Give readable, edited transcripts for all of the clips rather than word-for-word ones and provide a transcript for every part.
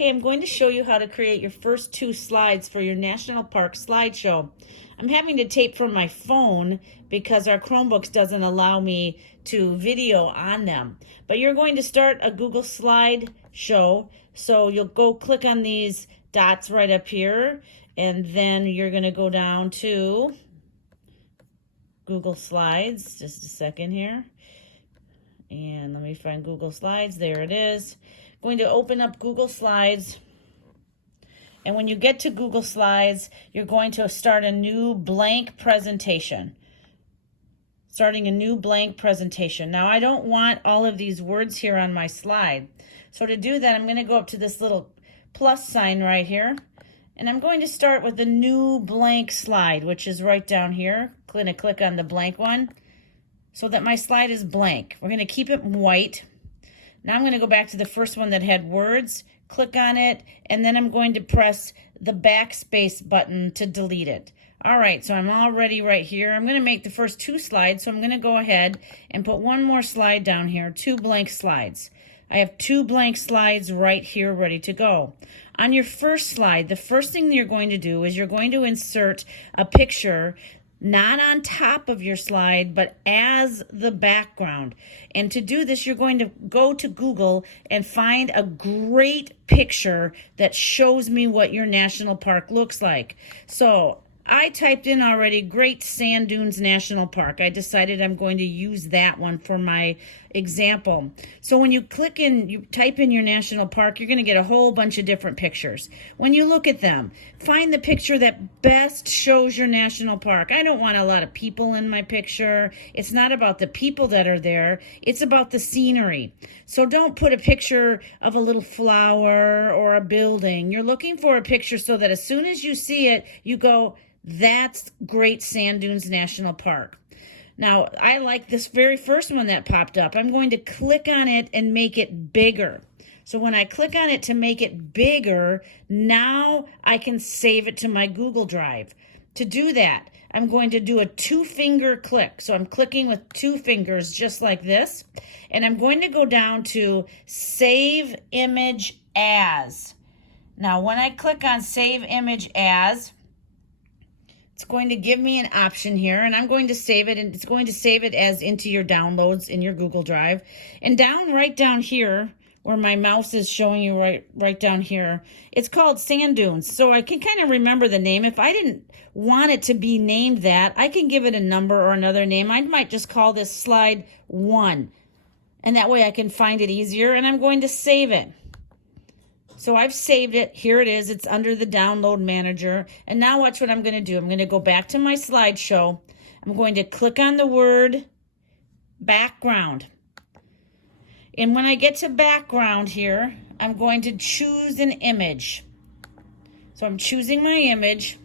Okay, I'm going to show you how to create your first 2 slides for your National Park slideshow. I'm having to tape from my phone because our Chromebooks doesn't allow me to video on them. But you're going to start a Google slideshow, so you'll go click on these dots right up here, and then you're going to go down to Google Slides. Just a second here. And let me find Google Slides. There it is. Going to open up Google Slides. And when you get to Google Slides, you're going to start a new blank presentation. Starting a new blank presentation. Now, I don't want all of these words here on my slide. So to do that, I'm going to go up to this little plus sign right here. And I'm going to start with a new blank slide, which is right down here. I'm going to click on the blank one so that my slide is blank. We're going to keep it white. Now I'm going to go back to the first one that had words, click on it, and then I'm going to press the backspace button to delete it. All right, so I'm already right here. I'm going to make the first 2 slides, so I'm going to go ahead and put one more slide down here, 2 blank slides. I have 2 blank slides right here ready to go. On your first slide, the first thing you're going to do is you're going to insert a picture not on top of your slide, but as the background. And to do this, you're going to go to Google and find a great picture that shows me what your national park looks like. So I typed in already Great Sand Dunes National Park. I decided I'm going to use that one for my example. So when you click in, you type in your national park, you're going to get a whole bunch of different pictures. When you look at them, find the picture that best shows your national park. I don't want a lot of people in my picture. It's not about the people that are there. It's about the scenery. So don't put a picture of a little flower or a building. You're looking for a picture so that as soon as you see it, you go, that's Great Sand Dunes National Park. Now, I like this very first one that popped up. I'm going to click on it and make it bigger. So when I click on it to make it bigger, now I can save it to my Google Drive. To do that, I'm going to do a 2-finger click. So I'm clicking with 2 fingers just like this. And I'm going to go down to Save Image As. Now, when I click on Save Image As, it's going to give me an option here, and I'm going to save it, and it's going to save it as into your downloads in your Google Drive. And right down here, where my mouse is showing you right down here, it's called Sand Dunes. So I can kind of remember the name. If I didn't want it to be named that, I can give it a number or another name. I might just call this slide 1, and that way I can find it easier, and I'm going to save it. So I've saved it. Here it is. It's under the download manager. And now watch what I'm going to do. I'm going to go back to my slideshow. I'm going to click on the word background. And when I get to background here, I'm going to choose an image. So I'm choosing my image.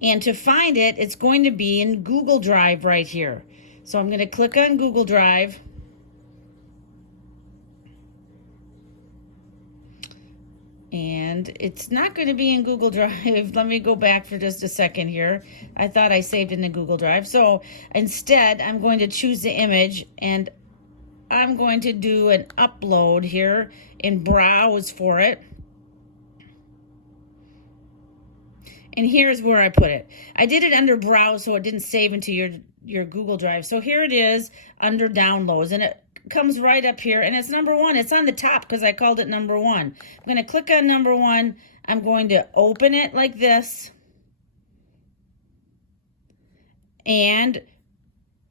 And to find it, it's going to be in Google Drive right here. So I'm going to click on Google Drive. And it's not going to be in Google Drive. Let me go back for just a second here. I thought I saved it in the Google Drive. So instead, I'm going to choose the image, and I'm going to do an upload here and browse for it. And here's where I put it. I did it under browse so it didn't save into your Google Drive. So here it is under downloads, and it comes right up here, and it's number 1. It's on the top because I called it number 1. I'm going to click on number 1. I'm going to open it like this, and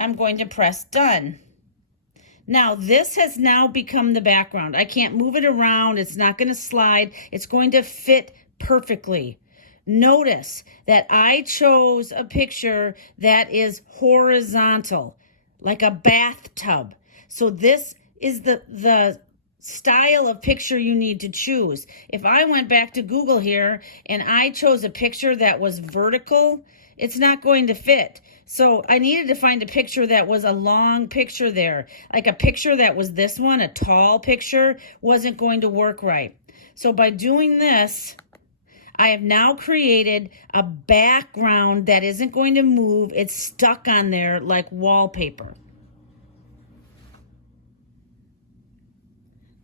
I'm going to press done. Now this has now become the background. I can't move it around. It's not going to slide. It's going to fit perfectly. Notice that I chose a picture that is horizontal, like a bathtub. So this is the style of picture you need to choose. If I went back to Google here and I chose a picture that was vertical, it's not going to fit. So I needed to find a picture that was a long picture there. Like a picture that was this one, a tall picture, wasn't going to work right. So by doing this, I have now created a background that isn't going to move. It's stuck on there like wallpaper.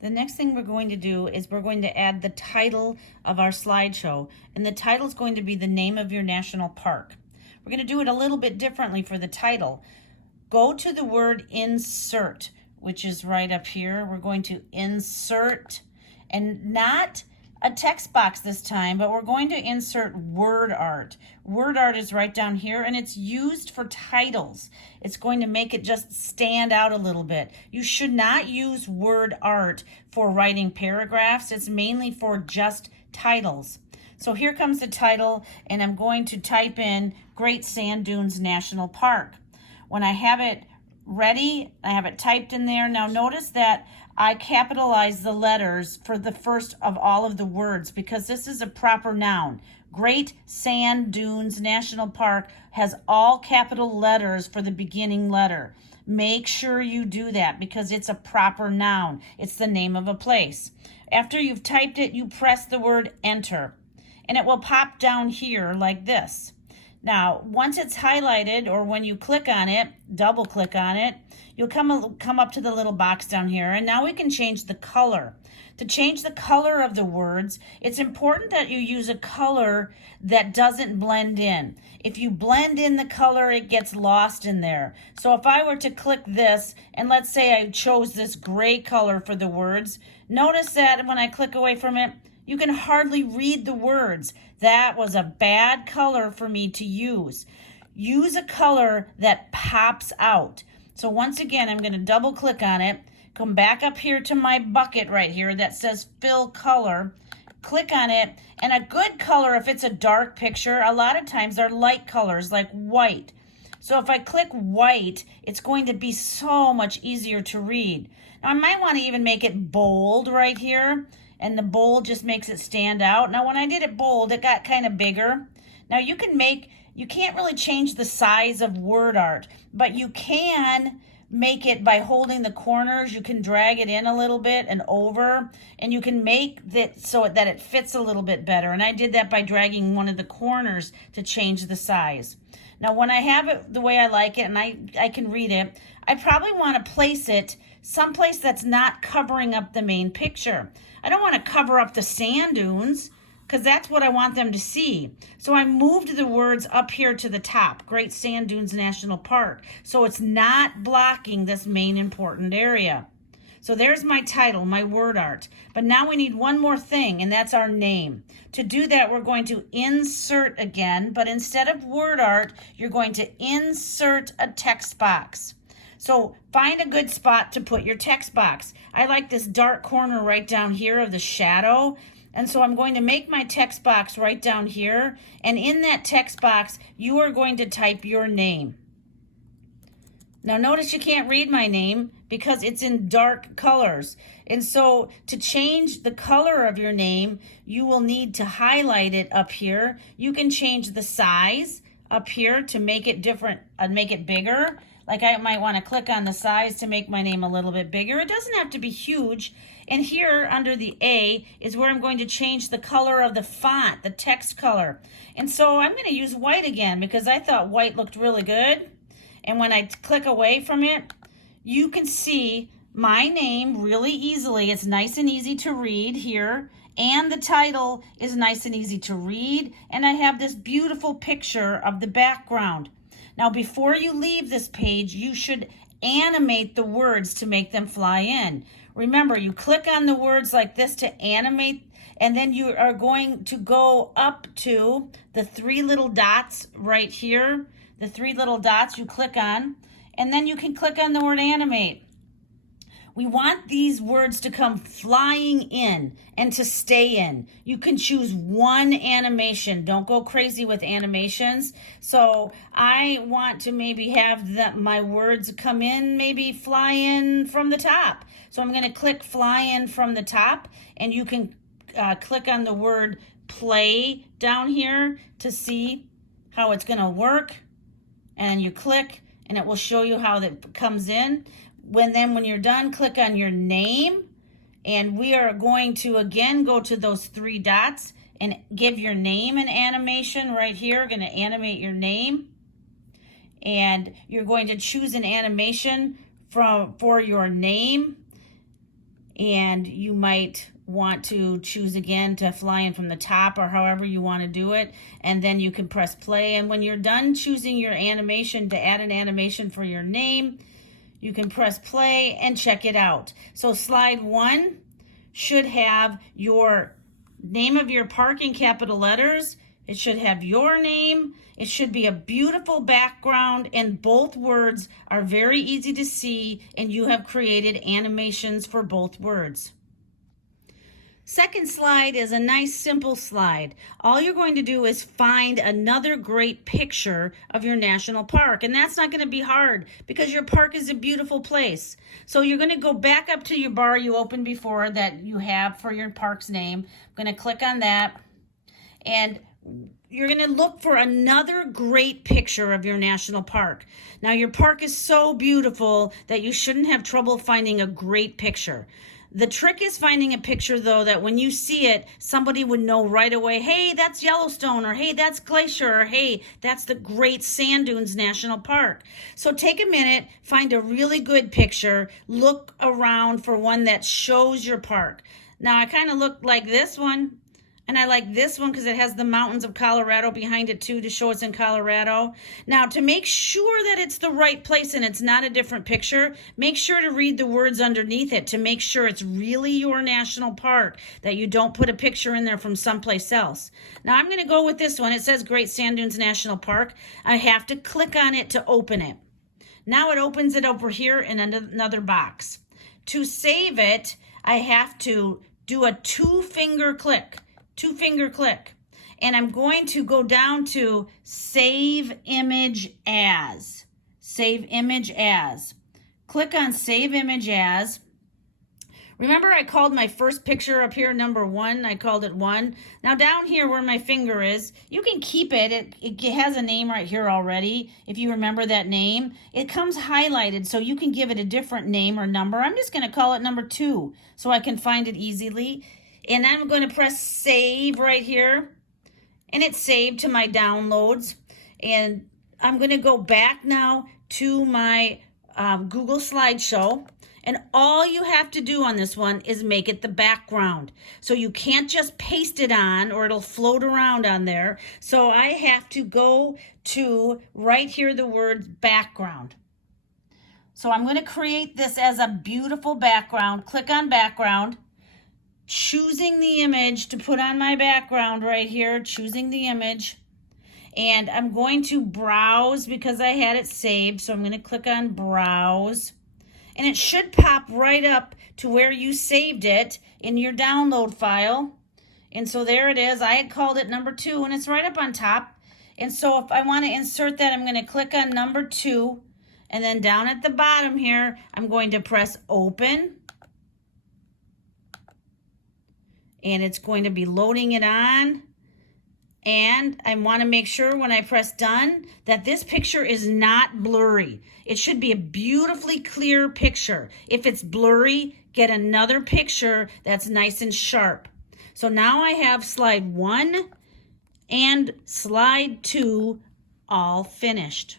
The next thing we're going to do is we're going to add the title of our slideshow, and the title is going to be the name of your national park. We're going to do it a little bit differently for the title. Go to the word insert, which is right up here. We're going to insert, and not a text box this time, but we're going to insert word art. Word art is right down here, and it's used for titles. It's going to make it just stand out a little bit. You should not use word art for writing paragraphs. It's mainly for just titles. So here comes the title, and I'm going to type in Great Sand Dunes National Park. When I have it ready, I have it typed in there. Now notice that I capitalize the letters for the first of all of the words because this is a proper noun. Great Sand Dunes National Park has all capital letters for the beginning letter. Make sure you do that because it's a proper noun. It's the name of a place. After you've typed it, you press the word enter, and it will pop down here like this. Now, once it's highlighted, or when you click on it, double click on it, you'll come up to the little box down here, and now we can change the color. To change the color of the words, it's important that you use a color that doesn't blend in. If you blend in the color, it gets lost in there. So if I were to click this, and let's say I chose this gray color for the words, notice that when I click away from it, you can hardly read the words. That was a bad color for me to use. Use a color that pops out. So once again, I'm going to double click on it, come back up here to my bucket right here that says fill color, click on it, and a good color, if it's a dark picture, a lot of times they're light colors like white. So if I click white, it's going to be so much easier to read. Now I might want to even make it bold right here, and the bold just makes it stand out. Now when I did it bold, it got kind of bigger. Now you can't really change the size of word art, but you can make it by holding the corners. You can drag it in a little bit and over, and you can make it so that it fits a little bit better. And I did that by dragging one of the corners to change the size. Now when I have it the way I like it and I can read it, I probably want to place it someplace that's not covering up the main picture. I don't want to cover up the sand dunes because that's what I want them to see. So I moved the words up here to the top, Great Sand Dunes National Park, so it's not blocking this main important area. So there's my title, my word art. But now we need one more thing, and that's our name. To do that, we're going to insert again, but instead of word art, you're going to insert a text box. So find a good spot to put your text box. I like this dark corner right down here of the shadow. And so I'm going to make my text box right down here. And in that text box, you are going to type your name. Now notice you can't read my name because it's in dark colors. And so to change the color of your name, you will need to highlight it up here. You can change the size up here to make it different, make it bigger. Like I might want to click on the size to make my name a little bit bigger. It doesn't have to be huge. And here under the A is where I'm going to change the color of the font, the text color. And so I'm going to use white again because I thought white looked really good. And when I click away from it, you can see my name really easily. It's nice and easy to read here. And the title is nice and easy to read. And I have this beautiful picture of the background. Now, before you leave this page, you should animate the words to make them fly in. Remember, you click on the words like this to animate, and then you are going to go up to the three little dots right here. The three little dots you click on, and then you can click on the word animate. We want these words to come flying in and to stay in. You can choose one animation. Don't go crazy with animations. So I want to maybe have my words come in, maybe fly in from the top. So I'm going to click fly in from the top, and you can click on the word play down here to see how it's going to work. And you click, and it will show you how that comes in. When you're done, click on your name, and we are going to again go to those three dots and give your name an animation right here. Going to animate your name, and you're going to choose an animation for your name, and you might want to choose again to fly in from the top or however you want to do it, and then you can press play. And when you're done choosing your animation to add an animation for your name, you can press play and check it out. So slide 1 should have your name of your park in capital letters. It should have your name. It should be a beautiful background, and both words are very easy to see, and you have created animations for both words. Second slide is a nice simple slide. All you're going to do is find another great picture of your national park, and that's not going to be hard because your park is a beautiful place. So you're going to go back up to your bar you opened before that you have for your park's name. I'm going to click on that, and you're going to look for another great picture of your national park. Now, your park is so beautiful that you shouldn't have trouble finding a great picture. The trick is finding a picture, though, that when you see it, somebody would know right away, hey, that's Yellowstone, or hey, that's Glacier, or hey, that's the Great Sand Dunes National Park. So take a minute, find a really good picture, look around for one that shows your park. Now, I kind of look like this one. And I like this one because it has the mountains of Colorado behind it too to show it's in Colorado. Now, to make sure that it's the right place and it's not a different picture, make sure to read the words underneath it to make sure it's really your national park, that you don't put a picture in there from someplace else. Now, I'm going to go with this one. It says Great Sand Dunes National Park. I have to click on it to open it. Now it opens it over here in another box. To save it, I have to do a two-finger click. Two-finger click, and I'm going to go down to Save Image As. Save Image As. Click on Save Image As. Remember I called my first picture up here number 1. I called it 1. Now down here where my finger is, you can keep it. It has a name right here already. If you remember that name, it comes highlighted so you can give it a different name or number. I'm just going to call it number 2 so I can find it easily. And I'm going to press save right here, and it's saved to my downloads. And I'm going to go back now to my Google Slideshow, and all you have to do on this one is make it the background. So you can't just paste it on or it'll float around on there. So I have to go to right here, the word background. So I'm going to create this as a beautiful background. Click on background. Choosing the image to put on my background right here, choosing the image, and I'm going to browse because I had it saved, so I'm going to click on browse, and it should pop right up to where you saved it in your download file. And so there it is. I had called it number 2, and it's right up on top. And so if I want to insert that, I'm going to click on number 2, and then down at the bottom here, I'm going to press open. And it's going to be loading it on. And I want to make sure when I press done that this picture is not blurry. It should be a beautifully clear picture. If it's blurry, get another picture that's nice and sharp. So now I have slide 1 and slide 2 all finished.